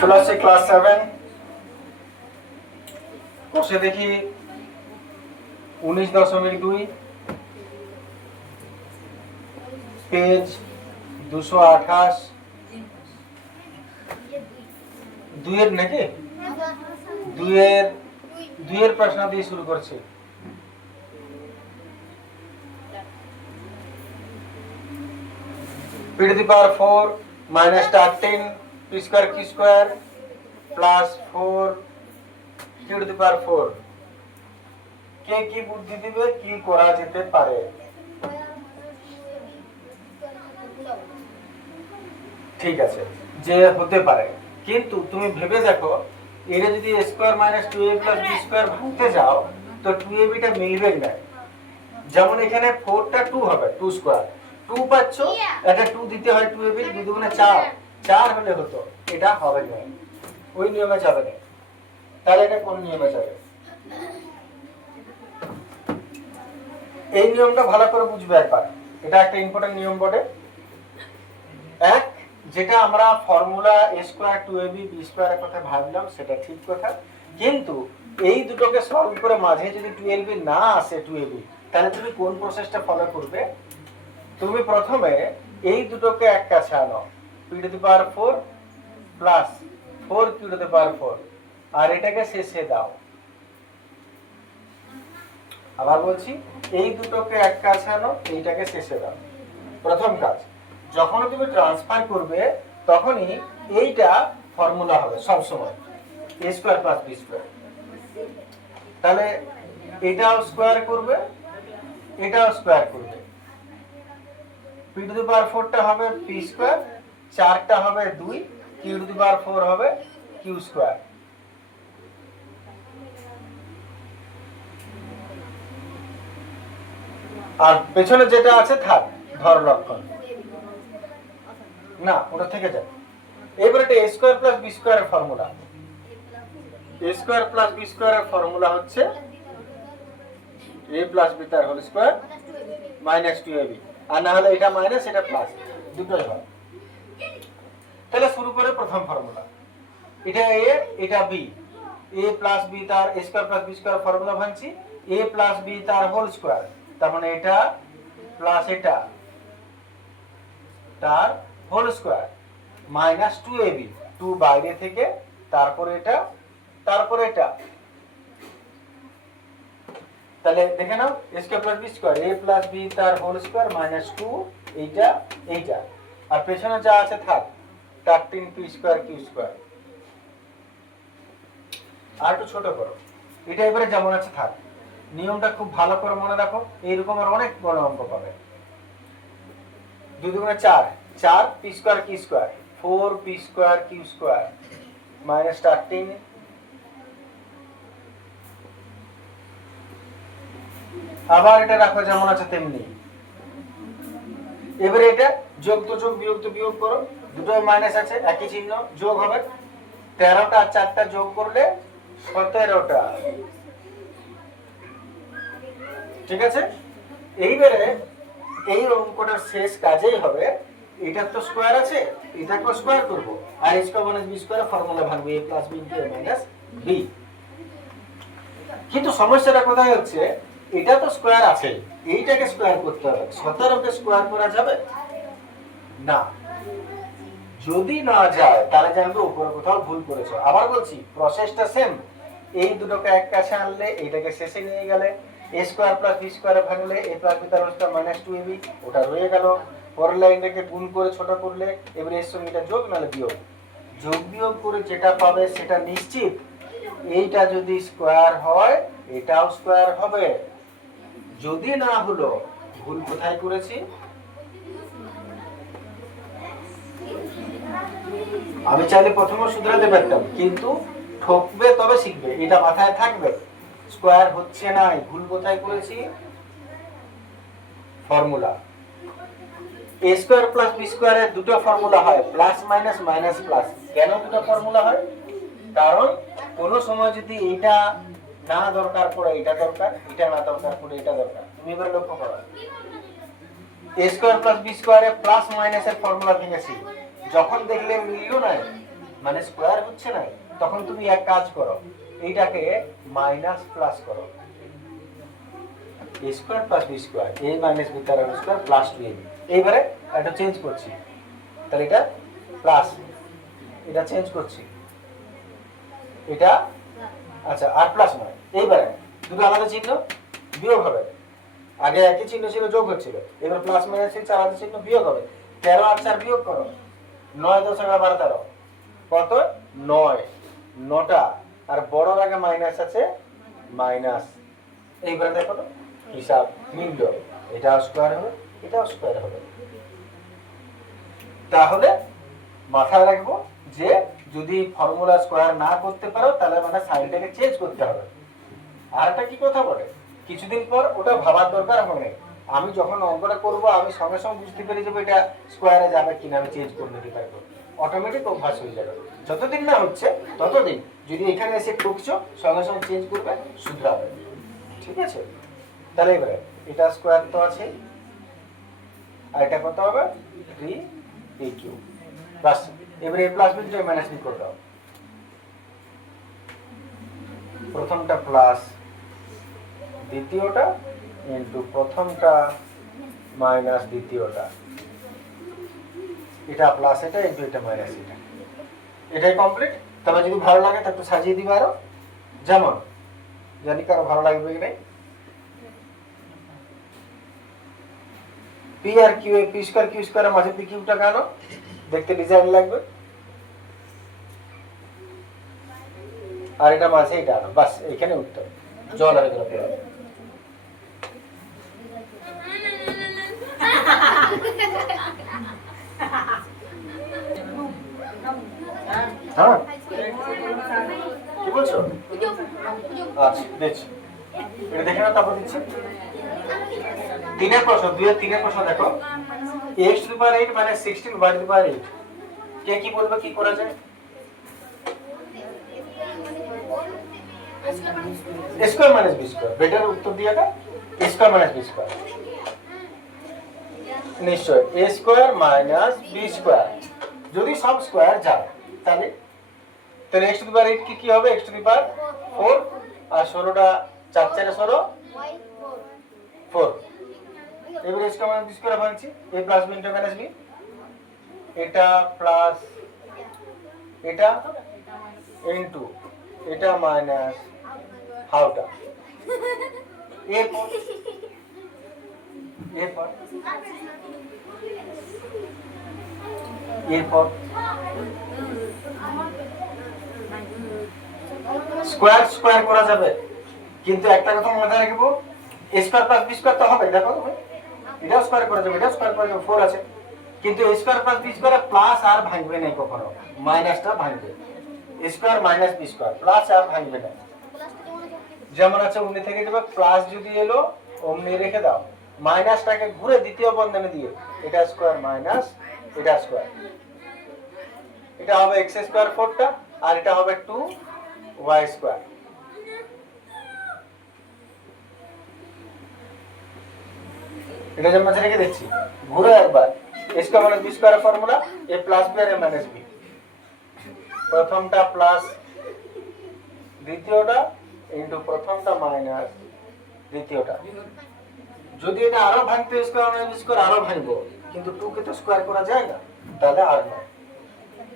চলে আসছে ক্লাস 7 বসে দেখি 19.2 পেজ 228 দুইয়ের নাকি দুইয়ের প্রশ্ন দিয়ে শুরু করছি। p to the power 4 minus 13 p square q square plus 4 q to the power 4 কে কি বুদ্ধি দিবে কি করা যেতে পারে? ঠিক আছে, যে হতে পারে, কিন্তু তুমি ভেবে দেখো এটা যদি a square minus 2ab plus b square ভাঙতে যাও তো 2ab টা মিলবে না। যেমন এখানে 4 টা 2 হবে, 2 স্কয়ার 2 পাচ্ছ, এটা 2 দিতে হয় 2ab 2 দুগুণে 4 4 হলে হতো, এটা হবে না, ওই নিয়মে যাবে না। তাহলে এটা কোন নিয়মে যাবে? এই নিয়মটা ভালো করে বুঝবে একবার, এটা একটা ইম্পর্টেন্ট নিয়ম বটে। এক, যেটা আমরা formula a square 2ab b স্কয়ারের কথা ভাবলাম সেটা ঠিক কথা, কিন্তু এই দুটোকে সলভ করে মাঝে যদি 12b না আসে 2ab, তাহলে তুমি কোন প্রসেসটা ফলো করবে? তুমি প্রথমে এই দুটোকে এক কাছে আনো, p to the power 4 plus 4q to the power 4, আর এটাকে শেষে দাও। আবার বলছি, এই দুটোকে এক কাছে আনো, এইটাকে শেষে দাও। প্রথম কাজ, যখন তুমি ট্রান্সফার করবে তখনই এইটা ফর্মুলা হবে সব সময় a square plus b square. তাহলে এটাও স্কয়ার করবে, এটাও স্কয়ার করবে। p টু দি পাওয়ার 4 টা হবে p স্কয়ার, 4 টা হবে 2, q টু দি পাওয়ার 4 হবে q স্কয়ার। আর পেছনে যেটা আছে থাক, ধর লক্ষণ না, ওটা থেকে যায়। এবারে এটা a স্কয়ার প্লাস b স্কয়ারের formula, a square plus b স্কয়ারের ফর্মুলা হচ্ছে a প্লাস b তার হোল স্কয়ার মাইনাস 2ab, আর না হলে এটা মাইনাস এটা প্লাস, দুটোই হয়। তাহলে শুরু করে প্রথম ফর্মুলা, এটা a এটা b, a প্লাস b তার a square plus b square formula ভাঙছি, a প্লাস b তার হোল স্কয়ার, তার মানে এটা প্লাস এটা তার হোল স্কয়ার মাইনাস 2ab, 2 বাইরে থেকে, তারপর এটা, তারপর এটা। তাহলে দেখে নাও a square plus b square, a plus b তার হোল স্কয়ার মাইনাস 2 এইটা এইটা, আর পেছনে যা আছে থাক 13p স্কয়ার q স্কয়ার। আর একটু ছোট করো, এটা এবারে যেমন আছে থাক। নিয়মটা খুব ভালো করে মনে রাখো, এইরকম আর অনেক বড় অঙ্ক পাবে। 2 দুগুণে 4, 4p square q square, 4p square q square minus 13, আবার এটা রাখো যেমন আছে তেমনি। এবারে এটা যোগ তো যোগ, বিয়োগ তো বিয়োগ করো, দুটোই মাইনাস আছে, একই চিহ্ন, যোগ হবে। 13টা আর 4টা যোগ করলে 17টা, ঠিক আছে। এইবারে এই অঙ্কটার শেষ কাজেই হবে, এটা তো স্কয়ার আছে, এটাকে স্কয়ার করব, আর a স্কয়ার মাইনাস b স্কয়ারের ফর্মুলা ভাঙবে a plus b into a minus b। কিন্তু সমস্যাটা কোথায় হচ্ছে, এটা তো স্কয়ার আছে, এইটাকে স্কয়ার করতে হবে, 17কে স্কয়ার করা যাবে না। যদি না যায় তাহলে জানবে উপরে কোথাও ভুল করেছো। আবার বলছি, প্রসেসটা সেম, এই দুটোকে এক কাছে আনলে, এইটাকে শেষে নিয়ে গেলে, a স্কয়ার প্লাস b স্কয়ারে ভাঙলে a প্লাস b তার হোল স্কয়ার মাইনাস 2ab, ওটা রয়ে গেল। পরের লাইনটাকে গুণ করে ছোট করলে, এবারে এর সঙ্গে এটা যোগ নালে বিয়োগ, যোগ বিয়োগ করে যেটা পাবে সেটা নিশ্চিত, এইটা যদি স্কয়ার হয় এটাও স্কয়ার হবে। যদি না হলো, ভুল কোথায় করেছি? আমি চাইলে প্রথমে শুধরাতে পারতাম, কিন্তু ঠকবে তবে শিখবে, এটা মাথায় থাকবে। স্কয়ার হচ্ছে না, ভুল কোথায় করেছি? Formula a square plus b স্কয়ারের দুটো ফর্মুলা হয়, প্লাস মাইনাস মাইনাস প্লাস। কেন দুটো ফর্মুলা হয়? কারণ কোন সময় যদি এটা না দরকার পড়ে এটা দরকার, এটা না দরকার পড়ে এটা দরকার। তুমি এবার লক্ষ্য করো, a স্কয়ার প্লাস b স্কয়ারে প্লাস মাইনাসের ফর্মুলা ভেঙেছি, যখন দেখলে মিললো না মানে স্কোয়ার হচ্ছে না, তখন তুমি এক কাজ করো, এইটাকে মাইনাস প্লাস করো, a square plus b square, a minus b তার স্কয়ার প্লাস 2ab। এইবারে এটা চেঞ্জ করছি, তাহলে এটা প্লাস, এটা চেঞ্জ করছি, এটা আচ্ছা আর প্লাস নয়, এইবারে দুটো আলাদা চিহ্ন বিয়োগ হবে, আগে একই চিহ্ন ছিল যোগ হচ্ছিল, এবার প্লাস মাইনাস চিহ্ন আলাদা চিহ্ন বিয়োগ হবে। 13 আর 4 বিয়োগ করো, 9 10 11 12 13, কত 9, 9টা আর বড়র আগে মাইনাস আছে মাইনাস। এইবারে দেখো তো হিসাব মিলল, এটা স্কয়ার হবে এটা স্কয়ার হবে। তাহলে মাথায় রাখবো যে যদি ফর্মুলা স্কয়ার না করতে পারো তাহলে মানে সাইনটাকে চেঞ্জ করতে হবে। আর একটা কি কথা বলে, কিছুদিন পর ওটা ভাবার দরকার হবে, আমি যখন অঙ্কটা করব আমি সঙ্গে সঙ্গে বুঝতে পেরে যাবো এটা স্কয়ারে যাবে কিনা, আমি চেঞ্জ করে নিতে পারবো, অটোমেটিক অভ্যাস হয়ে যাবে। যতদিন না হচ্ছে ততদিন যদি এখানে এসে ঠুকছো সঙ্গে সঙ্গে চেঞ্জ করবে, শুধরাবে, ঠিক আছে? তাহলে এবারে এটা স্কয়ার তো আছে, আর এটা কত হবে 3a কিউব, বাস। এবারে a plus b minus b করে দাও, প্রথমটা প্লাস দ্বিতীয়টা ইনটু প্রথমটা মাইনাস দ্বিতীয়টা, এটা প্লাস এটা ইনটু এটা মাইনাস এটা, এটাই কমপ্লিট। তবে যদি ভালো লাগে তাহলে একটু সাজিয়ে দিবে আরো, যেমন জানি কারো ভালো লাগবে কি নাই, P R Q, P square Q স্কয়ারের মাঝে পি কিউটা কেন দেখতে ডিজাইন লাগবে, আর এটা মাঝে এটা আনো, বাস এখানে উত্তর। জল আর গেল পড়া, হ্যাঁ কি বলছো? আচ্ছা দেখছি, এটা দেখে না তারপর দিচ্ছি। 3 এর প্রশ্ন, 2 এর 3 এর প্রশ্ন দেখো, x to the power 8 minus 16 y to the power 8, কে কি বলবে কি করা যায়? a square minus b square, better উত্তর দিয়াটা a square minus b square, নিশ্চয় a square minus b square, যদি সব স্কয়ার যায় তাহলে x টু দি পাওয়ার 8 কি হবে, x টু দি পাওয়ার 4 আর 16টা 4 4 16 4। এবারে স্কয়ার মাইনাস b স্কয়ার ভাঙছি, a plus b into minus b, এটা প্লাস এটা ইনটু এটা মাইনাস হাউটা, এরপর এরপর এরপর স্কয়ার স্কয়ার করা যাবে, কিন্তু একটা কথা মাথায় রাখবো, a square plus b square তো হবে, দেখো এটা স্কয়ার করা যাবে, এটা স্কয়ার করা যাবে, 4 আছে, কিন্তু a square plus b square plus আর ভাঙবে না কখনো, মাইনাসটা ভাঙবে, a square minus b square plus আর ভাঙবে না, যেমন আছে অমনি থেকে দেবে, প্লাস যদি এলো অমনি রেখে দাও, মাইনাসটাকে ঘুরে দ্বিতীয় বন্ধনে দিয়ে এটা স্কয়ার মাইনাস এটা স্কয়ার, এটা হবে x স্কয়ার 4টা আর এটা হবে 2y স্কয়ার। এটা যেমন মাঝে রেখে দিচ্ছি, ঘুরে একবার a স্কয়ার মাইনাস b স্কয়ারের ফর্মুলা a প্লাস b আর a মাইনাস b, প্রথমটা প্লাস দ্বিতীয়টা ইনটু প্রথমটা মাইনাস দ্বিতীয়টা, যদি এটা আরো ভাঙতে স্কয়ার মাইনাস b স্কয়ার আরো ভাঙবো, কিন্তু 2 কে তো স্কয়ার করা যায় না, তাহলে আর না।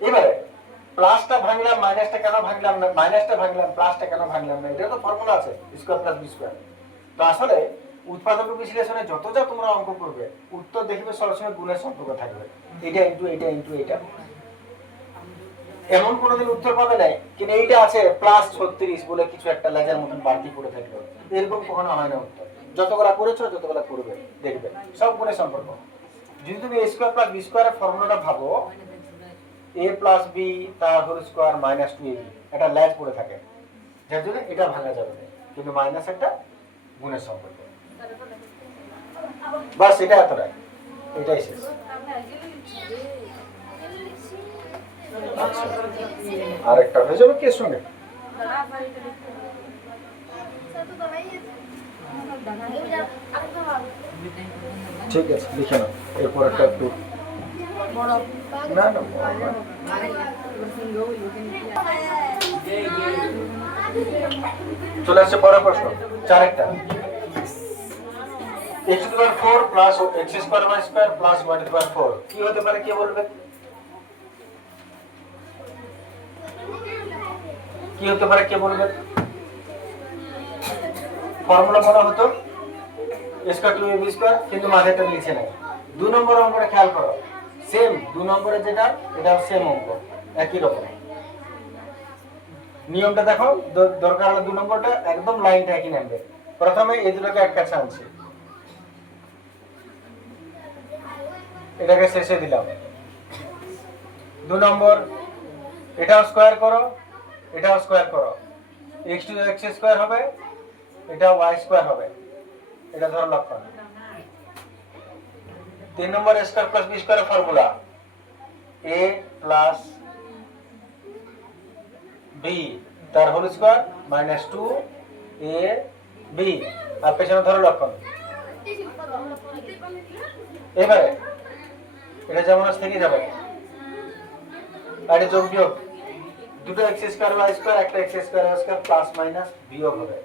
এবারে প্লাসটা ভাঙলাম, মাইনাসটা কেন ভাঙলাম না, মাইনাসটা ভাঙলাম প্লাসটা কেন ভাঙলাম না, এটা তো ফর্মুলা আছে স্কয়ার প্লাস b স্কয়ার। তো আসলে উৎপাদক বিশ্লেষণে যত যা তোমরা অঙ্ক করবে উত্তর দেখবে সবসময় গুণের সম্পর্ক থাকবে, এটা ইনটু এটা ইনটু এটা, এমন কোনোদিন উত্তর পাবে না কিন্তু এইটা আছে প্লাস 36 বলে কিছু একটা লেজার মতন বাড়তি করে থাকবে, এরকম কখনো হয় না উত্তর, যতগুলা করেছো যতগুলা করবে দেখবে সব গুণের সম্পর্ক। যদি তুমি a স্কয়ার প্লাস b স্কয়ারের ফর্মুলাটা ভাবো, a প্লাস b তার হোল স্কয়ার মাইনাস 2ab, এটা লেজ পড়ে থাকে, যার জন্য এটা ভাঙা যাবে না, কিন্তু মাইনাস একটা গুণের সম্পর্ক, বাস এটা এতটাই, এটাই শেষ। আচ্ছা আরেকটা হয়ে যাবে কে সঙ্গে, ঠিক আছে লিখে নাও, এরপর একটা একটু না না চলে আসছে পরের প্রশ্ন, 4 একটা। x⁴ plus x² plus y⁴ কি হতে পারে, কে বলবে? কি হতে পারে, কে বলবে? ফর্মুলা বলা হতো a²2ab², কিন্তু মাঝেটা লিখে নেয়। 2 নম্বর অঙ্কটা খেয়াল করো, সেম 2 নম্বরে যেটা, এটাও সেম অঙ্ক, একই রকম। নিয়মটা দেখো, দরকার হলে 2 নম্বরটা একদম লাইনটা একই নামবে। প্রথমে এই দুটোকে এক কাছে আনছি, এটাকে শেষে দিলাম। 2 নম্বর, এটাও স্কয়ার করো, এটাও স্কয়ার করো, x² হবে, এটা y² হবে, এটা ধরো লক্ষণ। 3 নম্বর a² + b² এর ফর্মুলা a + b তার হোল স্কয়ার -2ab, আর পেছনে ধরো লক্ষণ। এবারে এটা যেমন আছে থেকে যাবে, আর যোগ বিয়োগ, দুটো x² y², একটা x² y² প্লাস মাইনাস বিয়োগ হবে।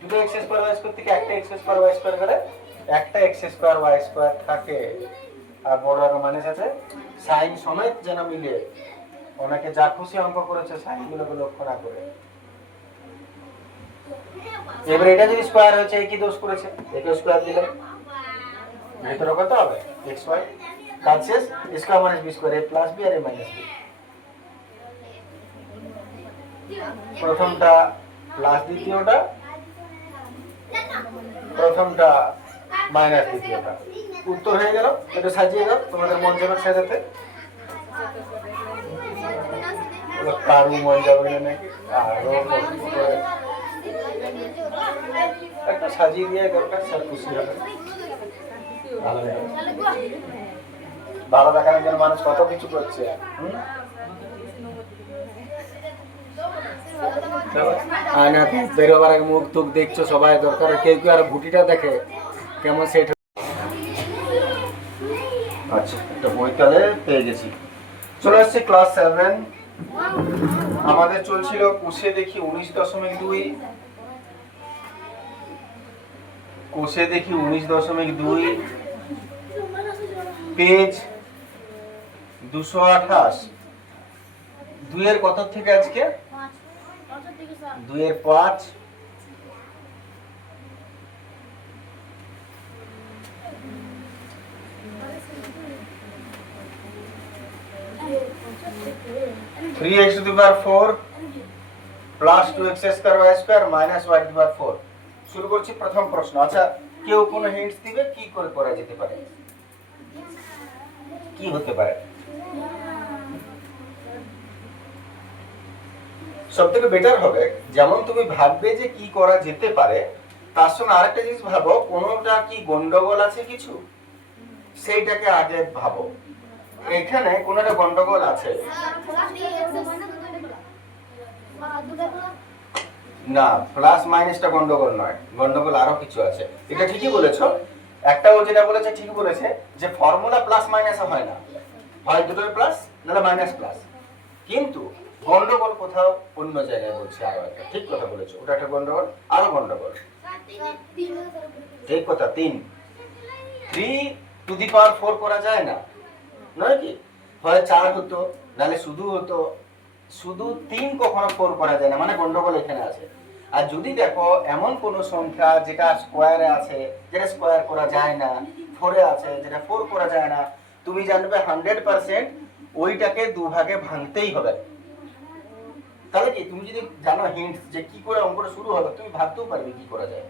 দুটো x² y² থেকে একটা x² y² গেলে একটা x² y² থাকে, আর বড় আর মাইনাস আছে, সাইন সমেত যেন মিলে। ওনাকে যা খুশি অঙ্ক করেছে সাইনগুলোকে লক্ষ্য না করে। এবারে এটা যদি স্কয়ার হয়েছে, এই কি দোষ করেছে, একে স্কয়ার দিলে ভিতরে কত হবে xy, কাজ শেষ। Square minus b square, a plus b আর a মাইনাস b। প্রথমটা প্লাস দ্বিতীয়টা, প্রথমটা মাইনাস দ্বিতীয়টা, উত্তর হয়ে গেল। এটা সাজিয়ে দাও তোমাদের মন যাবে সাজাতে, কারু মন যাবে নাকি আরো একটা সাজিয়ে দিয়ে দরকার, স্যার খুশি হবে। ভালো দেখানোর জন্য মানুষ কত কিছু করছে। বেরোবার আগে মুখ টুক দেখছো সবাই, দরকার কেউ কেউ আর ঘুটিটা দেখে কেমন সেট। আচ্ছা, একটা বই তাহলে পেয়ে গেছি। চলে আসছে ক্লাস 7। আমাদের চলছিল কোষে দেখি 19.2, কোষে দেখি 19.2, পেজ 228। 2 এর কত থেকে আজকে? 2 এর 5। Three x to the power 4 plus 2x² y² minus y⁴। শুরু করছি প্রথম প্রশ্ন। আচ্ছা, কেউ কোনো হিন্টস দিবে কি করে করা যেতে পারে, কি হতে পারে? সবথেকে বেটার হবে যেমন তুমি ভাববে যে কি করা যেতে পারে, তার সঙ্গে আরেকটা জিনিস ভাবো, কোনোটা কি গন্ডগোল আছে কিছু, সেইটাকে আগে ভাবো। এখানে কোনোটা গন্ডগোল আছে না, প্লাস মাইনাসটা গন্ডগোল নয়, গন্ডগোল আরো কিছু আছে। এটা ঠিকই বলেছো, একটা ও যেটা বলেছে ঠিক বলেছে যে ফর্মুলা প্লাস মাইনাস হয় না, হয় দুটোই প্লাস নাহলে মাইনাস প্লাস, কিন্তু গন্ডগোল কোথাও অন্য জায়গায় বলছে আরো একটা। ঠিক কথা বলেছো, ওটা একটা গন্ডগোল, আরো গন্ডগোল। ঠিক কথা, 3 টু দি পাওয়ার 4 করা যায় না, নয় কি? হয় 4 হতো, নাহলে শুধু হতো, শুধু 3 কখনো 4 করা যায় না, মানে গন্ডগোল এখানে আছে। আর যদি দেখো এমন কোন সংখ্যা যেটা স্কয়ারে আছে, যেটা স্কয়ার করা যায় না, 4 এ আছে যেটা 4 করা যায় না, তুমি জানবে 100% ওইটাকে দুভাগে ভাঙতেই হবে। তাহলে কি তুমি যদি জানো হিন্টস যে কি করে অঙ্কটা শুরু হবে, তুমি ভাবতেও পারবে কি করা যায়।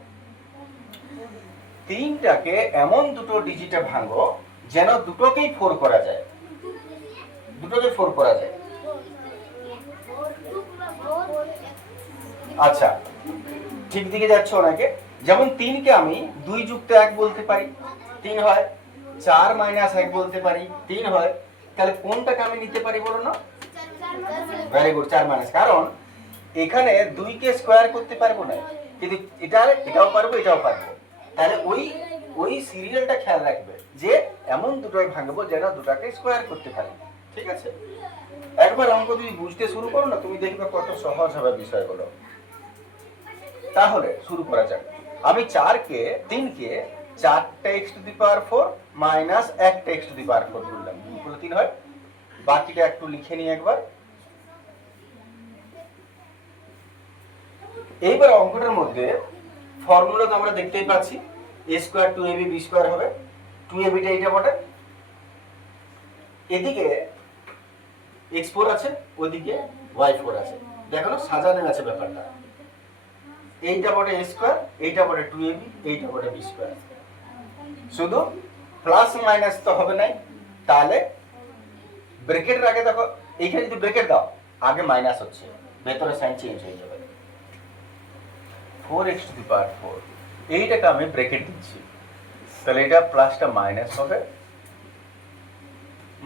3টাকে এমন দুটো ডিজিটে ভাঙো যেন দুটোকেই 4 করা যায়, দুটোকে 4 করা যায়। আচ্ছা, ঠিক দিকে যাচ্ছ নাকি? যেমন 3 কে আমি 2 যুক্ত 1 বলতে পারি, 3 হয়। 4 মাইনাস 1 বলতে পারি, 3 হয়। তাহলে কোনটাকে আমি নিতে পারি বলো না? Very good, 4 minus. কারণ এখানে 2 কে স্কয়ার করতে পারবো না, কিন্তু এটাও পারবো, এটাও পারবো। তাহলে ওই ওই সিরিয়ালটা খেয়াল রাখবে যে এমন দুটোই ভাঙবো যেন দুটাকে স্কোয়ার করতে পারি। ঠিক আছে, একবার অঙ্ক যদি বুঝতে শুরু করো না, তুমি দেখবে কত সহজ হবে বিষয়গুলো। তাহলে শুরু করা যাক। আমি 3কে 4টা x to the power 4 minus 1টা x টু দি পাওয়ার 4 করলাম, 2 করে 3 হয়। বাকিটা একটু লিখে নিই একবার। এইবার অঙ্কটার মধ্যে ফর্মুলা তো আমরা দেখতেই পাচ্ছি, a square 2ab b square হবে। 2ab টা এইটা বটে, এদিকে x4 আছে, ওদিকে y4 আছে। দেখো না সাজানো আছে ব্যাপারটা। এইটা বটে a স্কয়ার, এইটা বটে 2ab, এইটা বটে b স্কয়ার। শুধু প্লাস মাইনাস তো হবে না, তাহলে ব্র্যাকেটের আগে দেখো, এইখানে যদি ব্র্যাকেট দাও আগে মাইনাস হচ্ছে, ভেতরে সাইন চেঞ্জ হয়ে যাবে। 4x টু দি পাওয়ার 4, এইটাকে আমি ব্র্যাকেট দিচ্ছি, তাহলে এটা প্লাসটা মাইনাস হবে,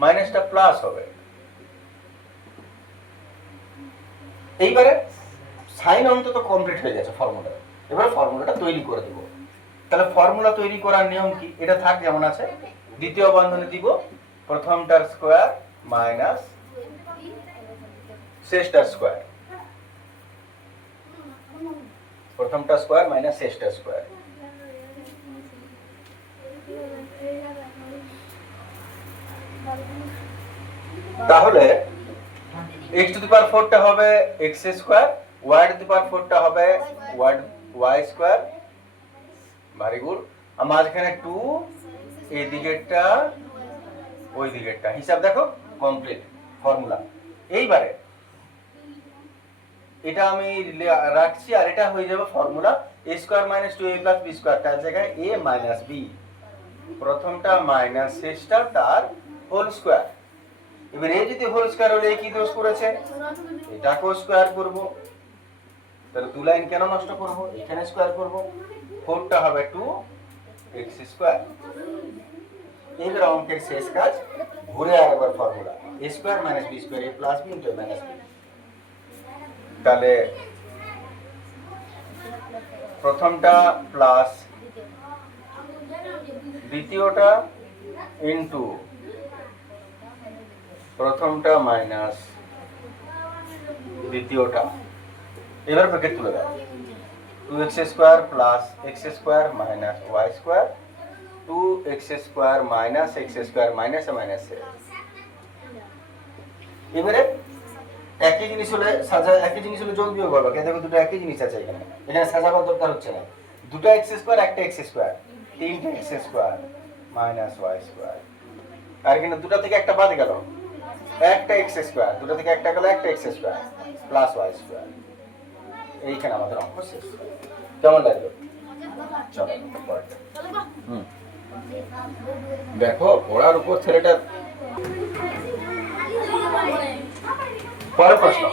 মাইনাসটা প্লাস হবে। এইবারে সাইন অন্তত কমপ্লিট হয়ে গেছে ফর্মুলা। এবারে ফর্মুলাটা তৈরি করে দেব। তাহলে ফর্মুলা তৈরি করার নিয়ম কি? এটা থাক যেমন আছে। দ্বিতীয় বন্ধনী দিব প্রথমটার স্কয়ার মাইনাস শেষটার স্কয়ার, প্রথমটা স্কয়ার মাইনাস শেষটা স্কয়ার। তাহলে x টু দি পাওয়ার 4 টা হবে x square, y to the power 4 টা হবে y স্কয়ার। Very good. আর মাঝখানে 2, এই দিকেরটা ওই দিকেরটা, হিসাব দেখো কমপ্লিট ফর্মুলা। এইবারে এটা আমি রাখছি, আর এটা হয়ে যাবে formula a square minus 2a plus b square, তার জায়গায় a মাইনাস b, প্রথমটা মাইনাস শেষটা তার হোল স্কয়ার। এবার এই যদি হোল স্কয়ার হলে কি দোষ করেছে, এটাকেও স্কয়ার করব। তাহলে 2 লাইন কেন নষ্ট করব, এখানে স্কয়ার করব। 4 টা হবে 2x স্কয়ার। এবার অঙ্কের শেষ কাজ, ঘুরে আরেকবার formula a square minus b square a plus b into minus b। তাহলে প্রথমটা প্লাস, দ্বিতীয়টা ইনটু, প্রথমটা মাইনাস দ্বিতীয়টা। এবার ব্র্যাকেট তুলে দাও, 2x square plus x square minus y square, 2x square minus x square minus minus. এবারে একই জিনিস হলে সাজা, একই জিনিস হলে যোগ বিয়োগ হবে। দেখো দুটো একই জিনিস আছে এখানে, এখানে সাজাবার দরকার হচ্ছে না। দুটো x স্কয়ার একটা x square, 3x square minus y square. আর এখানে দুটো থেকে একটা বাদ গেল, একটা x স্কয়ার, দুটো থেকে একটা গেল একটা x square plus y square. এইখানে আমাদের অঙ্ক শেষ। কেমন লাগলো? চলো দেখো পড়ার উপর ছেলেটা। পরের প্রশ্ন,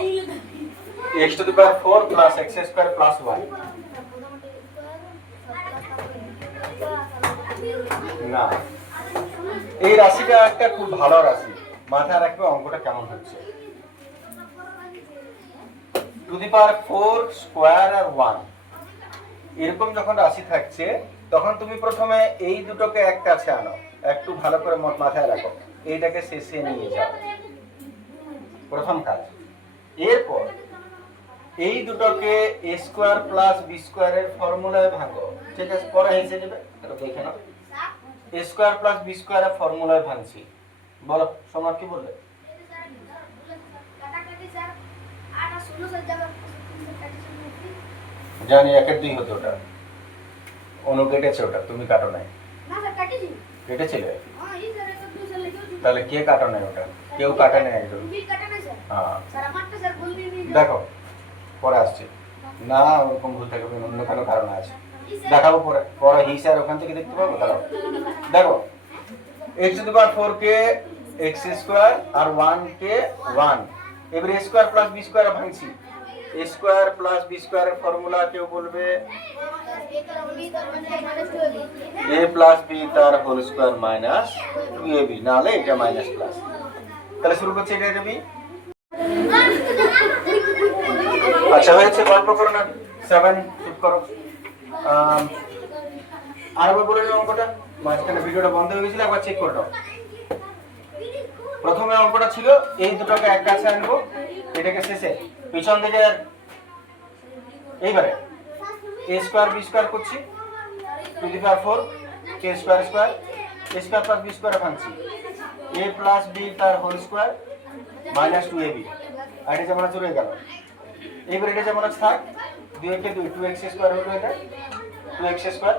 x to the power 4 plus x square plus y। না, এই রাশিটা একটা খুব ভালো রাশি, মাথায় রাখবে অঙ্কটা কেমন হচ্ছে। টু দি পাওয়ার 4 স্কয়ার আর 1 এরকম যখন রাশি থাকছে, তখন তুমি প্রথমে এই দুটোকে এক কাছে আনো, একটু ভালো করে মাথায় রাখো, এইটাকে শেষে নিয়ে যাও, প্রথম কাজ। এরপর এই দুটোকে a স্কয়ার প্লাস b স্কয়ারের ফর্মুলায় ভাঙো। ঠিক আছে, পরে হিসেবে নেবে, এটা দেখে নাও। a square plus b স্কয়ারের ফর্মুলায় ভাঙছি। বলো সোমা কি বললে? জানি 1 এর 2 হতো, ওটা অনু কেটেছে, ওটা তুমি কাটো নাই। না স্যার কাটিছি। কেটেছিলে? হ্যাঁ এই স্যার 1 2 স্যার লিখেও। তাহলে কে কাটো নাই? ওটা কেউ কাটে নাই একদম। তুমি কাটা নাই স্যার? হ্যাঁ স্যার আমারটা স্যার ভুল দিয়ে দিন। দেখো পরে আসছে না, ওরকম ভুল থাকবে, অন্য কোনো কারণ আছে, দেখাবো পরে। পরে হিসাব ওখান থেকে দেখতে পাবো। দাঁড়াও, দেখো x টু দি পাওয়ার 4 কে x স্কয়ার আর 1 কে 1। এবারে a square plus b square ভাঙছি। a স্কয়ার প্লাস b স্কয়ারের ফর্মুলা কেউ বলবে a প্লাস b তার হোল স্কয়ার মাইনাস 2ab, নালে এটা মাইনাস প্লাস। তাহলে শুরু করছি, এটা এটা b। আচ্ছা হয়েছে, গল্প করো না। 7 ঠিক করো। আরেকবার বলে নিও অঙ্কটা, মাঝখানে ভিডিওটা বন্ধ হয়ে গেছিল, একবার চেক করে নাও। প্রথমে অঙ্কটা ছিল এই দুটোকে এক কাছে আনবো, এটাকে শেষে পিছন দিকে এইবারে a স্কয়ার b স্কয়ার করছি to the power 4 k square square a square plus b square ভাঙছি a প্লাস b তার হোল স্কয়ার মাইনাস 2ab, আর এটা যেমন চলে গেল। এইবার এটা যেমন আছে থাক, 2 কে 2 2x স্কয়ার হলো, এটা 2x স্কয়ার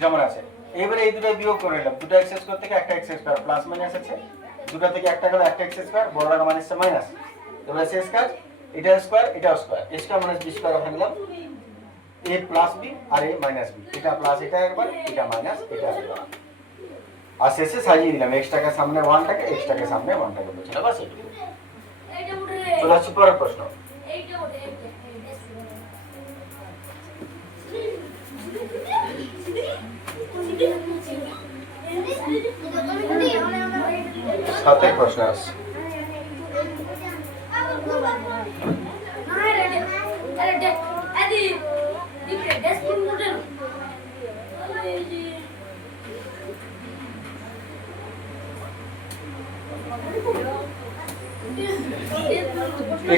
যেমন আছে। এইবারে এই দুটো বিয়োগ করে নিলাম, দুটো x স্কয়ার থেকে একটা x স্কয়ার প্লাস মাইনাস আছে, দুটো থেকে একটা গেল একটা x স্কয়ার, বড়টা মাইনাস মাইনাস, এবারে শেষ কাজ এটা স্কয়ার এটাও square, a square minus b square ভাঙলাম, a প্লাস b আর a মাইনাস b, এটা প্লাস এটা একবার, এটা মাইনাস এটা একবার, আর শেষে সাজিয়ে দিলাম x টাকে সামনে 1 টাকে, x টাকে সামনে 1 টাকে বসে বাস এটুকু। চলে আসছি পরের প্রশ্ন। সাতের প্রশ্ন আছে।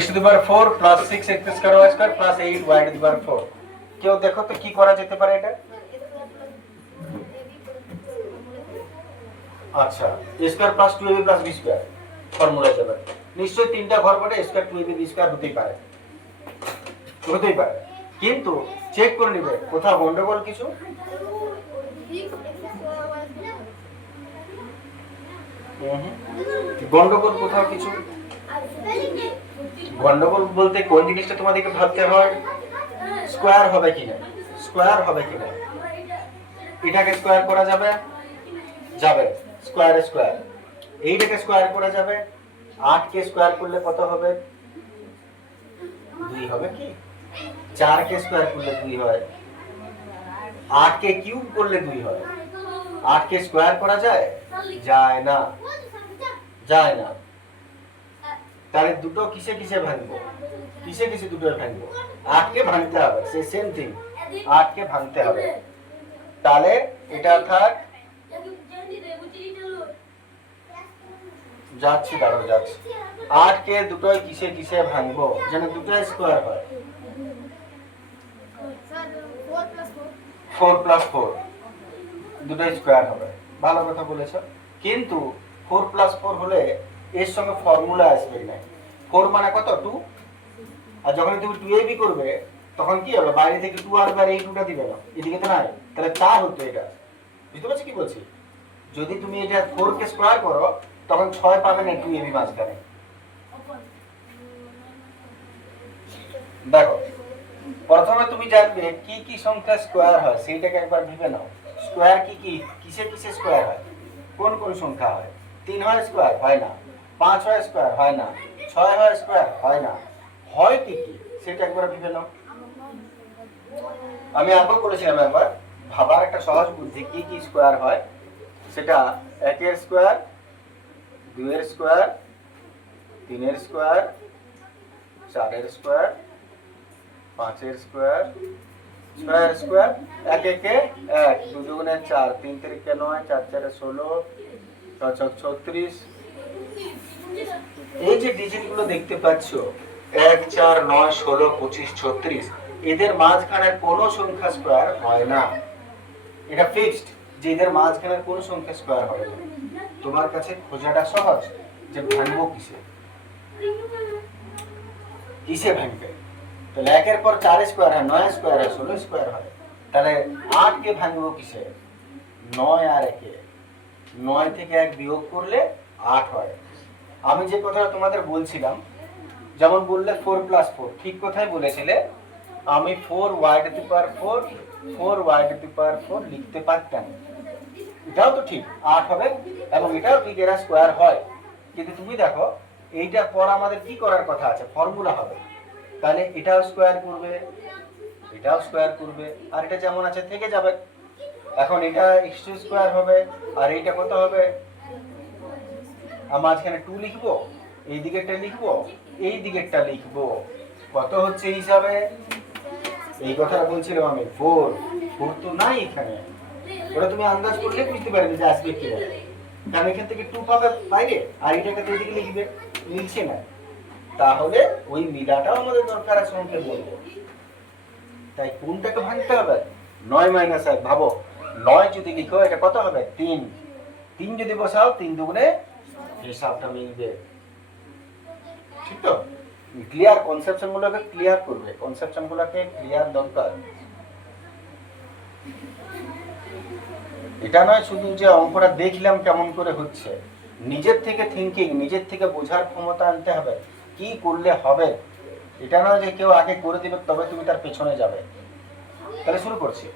x to the power 4 plus 6x square y square plus 8y to the power 4, কেউ দেখো তো কি করা যেতে পারে এটা? আচ্ছা, a square plus 2ab plus b square formula যাবে, নিশ্চয়ই তিনটা ঘর পড়ে a square 2ab b square হতেই পারে, কিন্তু চেক করে নেবে কোথাও গন্ডগোল কিছু। গন্ডগোল কোথাও কিছু, গন্ডগোল বলতে কোন জিনিসটা তোমাদেরকে ভাবতে হয়, স্কয়ার হবে কিনা, স্কয়ার হবে কিনা। এটাকে স্কয়ার করা যাবে, যাবে স্কয়ার স্কয়ার, এইটাকে স্কয়ার করা যাবে, 8 কে স্কয়ার করলে কত হবে, 2 হবে কি, 4 কে স্কয়ার করলে 2 হয়, 8 কে কিউব করলে 2 হয়, 8 কে স্কয়ার করা যায়, যায় না, যায় না। তাহলে দুটো কিসে কিসে ভাঙবো, কিসে কিসে দুটো ভাঙবো, 8 কে ভাঙতে হবে, সেই সেম থিং 8 কে ভাঙতে হবে। তাহলে এটা থাক, যাচ্ছি দাঁড়াও যাচ্ছি, 8 কে দুটোই কিসে কিসে ভাঙবো যেন দুটো স্কয়ার হয়, 4 প্লাস 4 দুটো স্কয়ার হবে, ভালো কথা বলেছো। কিন্তু 4 প্লাস 4 হলে এর সঙ্গে ফর্মুলা আসবে না, 4 মানে কত 2, আর যখন তুমি 2ab করবে তখন কি হবে, বাইরে থেকে 2 আসবে আর এই 2টা দিবে না, এদিকে তো নাই, তাহলে 4 হতো এটা, বুঝতে পারছো কি বলছি। যদি তুমি এটা 4 কে স্কয়ার করো তখন 6 পাবে না 2ab মাঝখানে। দেখো প্রথমে তুমি জানবে কি কি সংখ্যা স্কয়ার হয় সেইটাকে একবার ভেবে নাও, স্কয়ার কি কি কিসে কিসে স্কয়ার হয়, কোন কোন সংখ্যা হয়, 3 হয় স্কয়ার হয় না, 5 হয় স্কয়ার হয় না, 6 হয় স্কয়ার হয় না, হয় কি কি সেটা একবার ভেবে নাও। আমি আগেও বলেছিলাম একবার, ভাবার একটা সহজ বুদ্ধি কি কি স্কয়ার হয়, সেটা 1 এর স্কয়ার, 2 এর স্কয়ার, 3 এর স্কয়ার, 4 এর স্কয়ার, 5 এর স্কয়ার, 6 এর স্কয়ার, 1 একে 1, 2 দুগুণে 4, 3 তিরিকে 9, 4 চারে 16, 6 ছক 36। এই যে ডিজিটগুলো দেখতে পাচ্ছ 1 4 9 16 25 36, এদের মাঝখানের কোন সংখ্যা স্কয়ার হয় না, এটা ফিক্সড যে এদের মাঝখানের কোন সংখ্যা স্কয়ার হবে না। তোমার কাছে খোঁজাটা সহজ যে ভাঙবো কিসে, কিসে ভাঙবে, তাহলে 1 এর পর 4 স্কয়ার হয়, 9 স্কয়ার হয়, 16 স্কয়ার হয়, তাহলে 8 কে ভাঙবো কিসে, 9 আর 1 এ, 9 থেকে 1 বিয়োগ করলে 8 হয়। আমি যে কথাটা তোমাদের বলছিলাম, যেমন বললে 4 প্লাস 4, ঠিক কথাই বলেছিলে, আমি 4y two the power 4 4y two the power 4 লিখতে পারতাম, এটাও তো ঠিক 8 হবে, এবং এটাও ঠিক এরা স্কয়ার হয়। কিন্তু তুমি দেখো এইটার পর আমাদের কি করার কথা আছে, ফর্মুলা হবে, তাহলে এটাও স্কয়ার করবে, এটাও স্কয়ার করবে, আর এটা যেমন আছে থেকে যাবে। এখন এটা x2 স্কয়ার হবে, আর এইটা কত হবে, আমরা মাঝখানে 2 লিখবো, এই দিকেরটা লিখবো, এই দিকেরটা লিখবো, কত হচ্ছে হিসাবে, এই কথাটা বলছিলাম আমি 4 তো নাই এখানে, ওটা তুমি আন্দাজ করলে বুঝতে পারবে যে আসবে কি না, কারণ এখান থেকে 2 পাবে বাইরে আর এটাকে তো এদিকে লিখবে, মিলছে না, তাহলে ওই মিলাটাও আমাদের দরকার আছে অঙ্কের মধ্যে। তাই কোনটাকে ভাঙতে হবে? 9 - 1 ভাবো, 9 যদি লিখো এটা কত হবে? 3। 3 যদি বসাও 3 দুগুণে হিসাবটা মিলবে, ঠিক তো? ক্লিয়ার? কনসেপশন গুলোকে ক্লিয়ার করবে, কনসেপশন গুলোকে ক্লিয়ার দরকার। এটা নয় শুধু যে অঙ্কটা দেখলাম কেমন করে হচ্ছে, নিজের থেকে থিঙ্কিং, নিজের থেকে বোঝার ক্ষমতা আনতে হবে, কি করলে হবে। এটা নয় যে কেউ আগে করে দিবে তবে তুমি তার পেছনে যাবে। তাহলে শুরু করছি।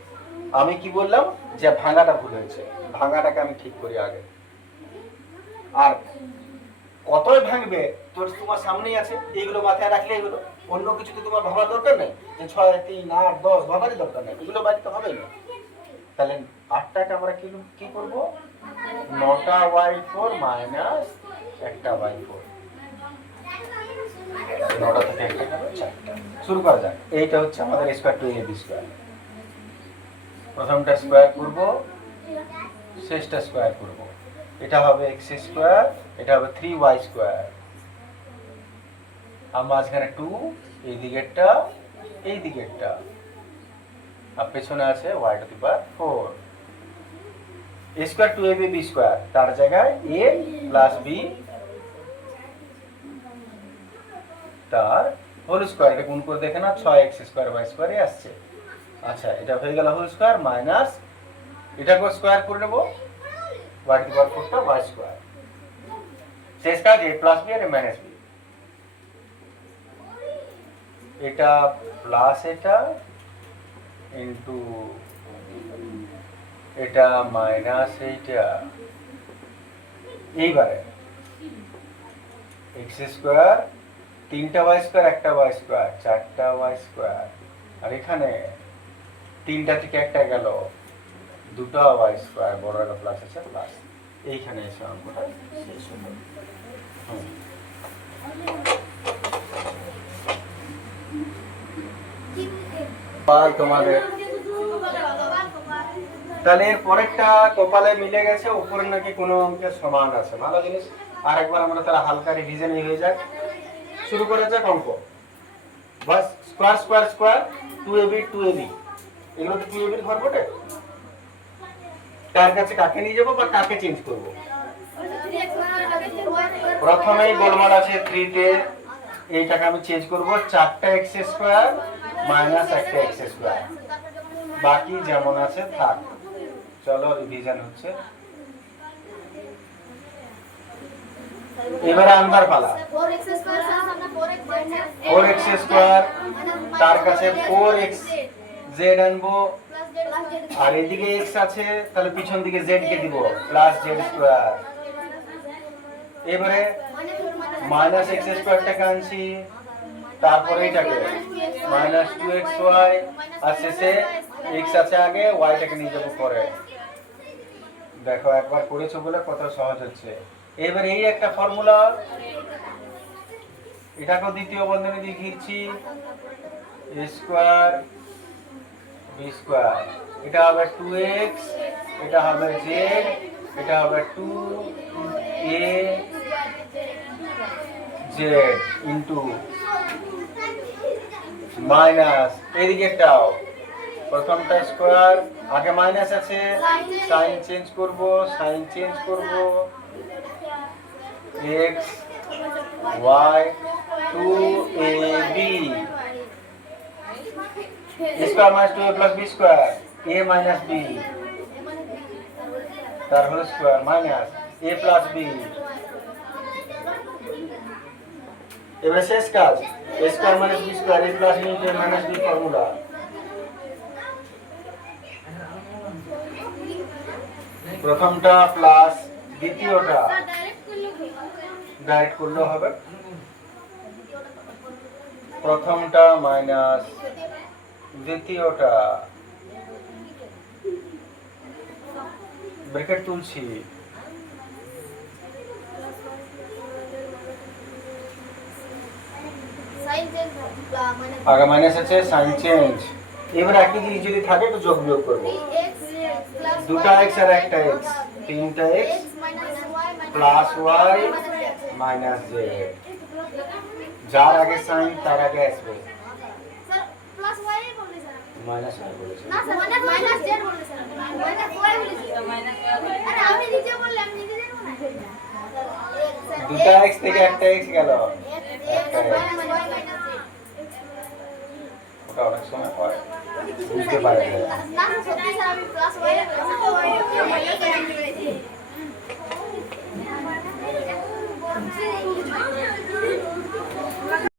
আমি কি বললাম? যে ভাঙাটা ভুল হয়েছে, ভাঙাটাকে আমি ঠিক করি আগে। আর কতই ভাঙবে তোর তোমার সামনেই আছে, এইগুলো মাথায় রাখলে এগুলো, অন্য কিছু তো তোমার ভাবার দরকার নেই যে 6, 3, 8, 10 ভাবারই দরকার নেই, এগুলো বাড়িতে হবে না। তাহলে 8টাকে আমরা কি করব? 9/4 মাইনাস 1/4। 9টা থেকে 1টা গেল 4টা। শুরু করা যাক। এইটা হচ্ছে আমাদের স্কয়ার 2ab স্কয়ার। প্রথমটা স্কয়ার করব, শেষটা স্কয়ার করব। এটা হবে x স্কয়ার, এটা হবে 3y স্কয়ার। আর মাঝখানে 2, এই দিকেরটা, এই দিকেরটা, আর পেছনে আছে y⁴। a square 2ab b square, তার জায়গায় a প্লাস b তার হোল স্কয়ার। এটা গুণ করে দেখে না, 6x স্কয়ার y স্কয়ারে আসছে। আচ্ছা, এটা হয়ে গেল হোল স্কয়ার মাইনাস, এটাকে স্কয়ার করে নেব, y⁴ y স্কয়ার। শেষ কাজ a প্লাস b আর a মাইনাস b। এটা প্লাস এটা ইনটু এটা মাইনাস এইটা। এইবারে x স্কয়ার, 3টা y স্কয়ার, 1টা y স্কয়ার, 4টা y স্কয়ার। আর এখানে 3টা থেকে 1টা গেল, 2টা y স্কয়ার, বড় একটা প্লাস আছে, প্লাস। এইখানে এসে অঙ্কটা শেষ হলো। তোমাদের তাহলে এর পরেরটা কপালে মিলে গেছে, উপরে নাকি কোনো অঙ্কের সমান আছে, ভালো জিনিস। আরেকবার আমরা তাহলে হালকা রিভিশনই হয়ে যাক। শুরু করা যাক অঙ্ক। বাস square square square 2ab 2ab, এগুলো তো 2ab এর ঘর বটে। কার কাছে কাকে নিয়ে যাবো বা কাকে চেঞ্জ করব? প্রথমেই গোলমাল আছে 3 তে, এইটাকে আমি চেঞ্জ করব, 4টা x স্কয়ার মাইনাস 1টা x স্কয়ার, বাকি যেমন আছে থাক। চলো রিভিশন হচ্ছে। এবারে আনবার পালা। 4x স্কয়ার, তার কাছে 4x z আনবো, আর এদিকে x আছে, তাহলে পিছন দিকে z কে দিব, প্লাস z স্কয়ার। এবারে মাইনাস x স্কয়ারটাকে আনছি, তারপরে এটাকে মাইনাস 2xy, আর শেষে x আছে আগে, y-টাকে নিয়ে যাবো পরে। দেখো একবার করেছো বলে কত সহজ হচ্ছে। এবার এই একটা ফর্মুলা, এটাকেও দ্বিতীয় বন্ধনী দিয়ে ঘিরছি, a স্কয়ার b স্কয়ার। এটা হবে 2x, এটা হবে z, এটা হবে 2a z ইনটু মাইনাস এদিকেরটাও, প্রথমটা স্কয়ার, আগে মাইনাস আছে, সাইন চেঞ্জ করব, x y 2ab square minus 2a plus b square, a minus b তার whole square minus a plus b। এবারে শেষ কাজ, a square minus b square, a plus b into a minus b formula. প্রথমটা plus, দ্বিতীয়টা direct করলেও হবে, প্রথমটা minus, দ্বিতীয়টা ব্র্যাকেট তুলছি, আগে মাইনাস আছে, সাইন চেঞ্জ। এবার একই জিনিস যদি থাকে একটু যোগ বিয়োগ করবো, দুটা x আর একটা x, তিনটা x plus y minus z। যার আগে সাইন তার আগে আসবে স্যার প্লাস y এ বললি স্যার মাইনাস y বলেছে। না স্যার মাইনাস z বললি স্যার মাইনাস y বলেছি আরে আমি নিজে বললাম নিজে জানো না দুটা x থেকে একটা x গেল, একটা x। ওটা অনেক সময় হয় বুঝতে পারে না। না সত্যি স্যার